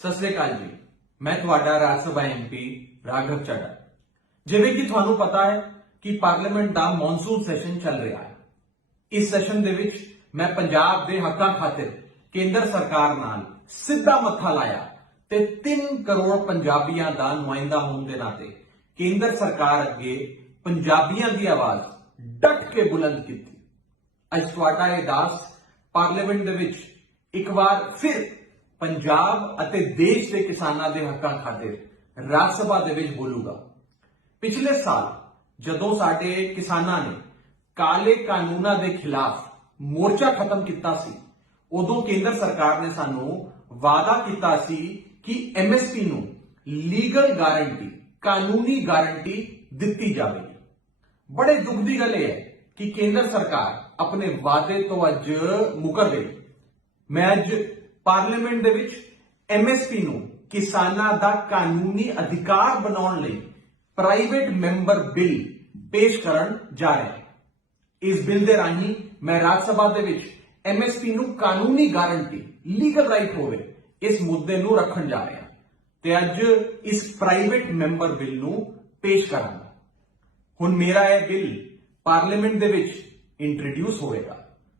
ਸਤਿ ਸ੍ਰੀ ਅਕਾਲ ਜੀ। ਮੈਂ ਤੁਹਾਡਾ ਰਾਜ ਸਭਾ ਐਮਪੀ ਰਾਘਵ ਚੱਡਾ। ਜਿਵੇਂ ਕਿ ਤੁਹਾਨੂੰ ਪਤਾ ਹੈ ਕਿ ਪਾਰਲੀਮੈਂਟ ਦਾ ਮੌਨਸੂਨ ਸੈਸ਼ਨ ਚੱਲ ਰਿਹਾ ਹੈ। ਇਸ ਸੈਸ਼ਨ ਦੇ ਵਿੱਚ ਮੈਂ ਪੰਜਾਬ ਦੇ ਹੱਕਾਂ ਖਾਤਰ ਕੇਂਦਰ ਸਰਕਾਰ ਨਾਲ ਸਿੱਧਾ ਮੱਥਾ ਲਾਇਆ ਤੇ 3 ਕਰੋੜ ਪੰਜਾਬੀਆਂ ਦਾ ਨੁਮਾਇੰਦਾ ਹੋਣ ਦੇ ਨਾਤੇ ਕੇਂਦਰ ਸਰਕਾਰ ਅੱਗੇ ਪੰਜਾਬੀਆਂ ਦੀ ਆਵਾਜ਼ ਡਟ ਕੇ ਬੁਲੰਦ ਕੀਤੀ। ਅੱਜ ਤੁਹਾਡਾ ਇਹ ਦਾਸ ਪਾਰਲੀਮੈਂਟ ਦੇ ਵਿੱਚ ਇੱਕ ਵਾਰ ਫਿਰ ਪੰਜਾਬ ਅਤੇ ਦੇਸ਼ ਦੇ ਕਿਸਾਨਾਂ ਦੇ ਹੱਕਾਂ ਖਾਤਰ ਰਾਜ ਸਭਾ ਦੇ ਵਿੱਚ ਬੋਲੂਗਾ। ਪਿਛਲੇ ਸਾਲ ਜਦੋਂ ਸਾਡੇ ਕਿਸਾਨਾਂ ਨੇ ਕਾਲੇ ਕਾਨੂੰਨਾਂ ਦੇ ਖਿਲਾਫ ਮੋਰਚਾ ਖਤਮ ਕੀਤਾ ਸੀ, ਉਦੋਂ ਕੇਂਦਰ ਸਰਕਾਰ ਨੇ ਸਾਨੂੰ ਵਾਅਦਾ ਕੀਤਾ ਸੀ ਕਿ ਐਮਐਸਪੀ ਨੂੰ ਲੀਗਲ ਗਾਰੰਟੀ, ਕਾਨੂੰਨੀ ਗਾਰੰਟੀ ਦਿੱਤੀ ਜਾਵੇਗੀ। ਬੜੇ ਦੁੱਖ ਦੀ ਗੱਲ ਇਹ ਹੈ ਕਿ ਕੇਂਦਰ ਸਰਕਾਰ ਆਪਣੇ ਵਾਅਦੇ ਤੋਂ ਅੱਜ ਮੁਕਰ ਗਈ। ਮੈਂ ਅੱਜ ਪਾਰਲੀਮੈਂਟ ਦੇ ਵਿੱਚ ਐਮਐਸਪੀ ਨੂੰ ਕਿਸਾਨਾਂ ਦਾ ਕਾਨੂੰਨੀ ਅਧਿਕਾਰ ਬਣਾਉਣ ਲਈ ਪ੍ਰਾਈਵੇਟ ਮੈਂਬਰ ਬਿੱਲ ਪੇਸ਼ ਕਰਨ ਜਾ ਰਿਹਾ ਹਾਂ। ਇਸ ਬਿੱਲ ਦੇ ਰਾਹੀਂ ਮੈਂ ਰਾਜ ਸਭਾ ਦੇ ਵਿੱਚ ਐਮਐਸਪੀ ਨੂੰ ਕਾਨੂੰਨੀ ਗਾਰੰਟੀ, ਲੀਗਲ ਰਾਈਟ ਹੋਵੇ, ਇਸ ਮੁੱਦੇ ਨੂੰ ਰੱਖਣ ਜਾ ਰਿਹਾ ਤੇ ਅੱਜ ਇਸ ਪ੍ਰਾਈਵੇਟ ਮੈਂਬਰ ਬਿੱਲ ਨੂੰ ਪੇਸ਼ ਕਰਾਂਗਾ। ਹੁਣ ਮੇਰਾ ਇਹ ਬਿੱਲ ਪਾਰਲੀਮੈਂਟ ਦੇ ਵਿੱਚ ਇੰਟਰੋਡਿਊਸ ਹੋਵੇਗਾ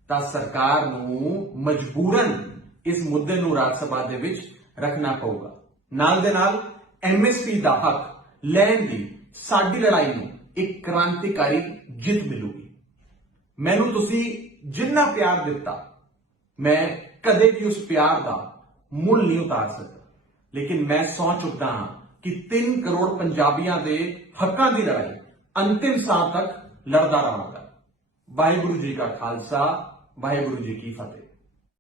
ਤਾਂ ਸਰਕਾਰ ਨੂੰ ਮਜਬੂਰਨ ਇਸ ਮੁੱਦੇ ਨੂੰ ਰਾਜ ਸਭਾ ਦੇ ਵਿੱਚ ਰੱਖਣਾ ਪਊਗਾ। ਨਾਲ ਦੇ ਨਾਲ ਐਮਐਸਪੀ ਦਾ ਹੱਕ ਲੈਣ ਦੀ ਸਾਡੀ ਲੜਾਈ ਨੂੰ ਇੱਕ ਕ੍ਰਾਂਤੀਕਾਰੀ ਜਿੱਤ ਮਿਲੂਗੀ। ਮੈਨੂੰ ਤੁਸੀਂ ਜਿੰਨਾ ਪਿਆਰ ਦਿੱਤਾ, ਮੈਂ ਕਦੇ ਵੀ ਉਸ ਪਿਆਰ ਦਾ ਮੁੱਲ ਨਹੀਂ ਉਤਾਰ ਸਕਦਾ, ਲੇਕਿਨ ਮੈਂ ਸਹੁੰ ਚੁੱਕਦਾ ਹਾਂ ਕਿ 3 ਕਰੋੜ ਪੰਜਾਬੀਆਂ ਦੇ ਹੱਕਾਂ ਦੀ ਲੜਾਈ ਅੰਤਿਮ ਸਾਹ ਤੱਕ ਲੜਦਾ ਰਹਾਂਗਾ। ਵਾਹਿਗੁਰੂ ਜੀ ਕਾ ਖਾਲਸਾ, ਵਾਹਿਗੁਰੂ ਜੀ ਕੀ ਫਤਿਹ।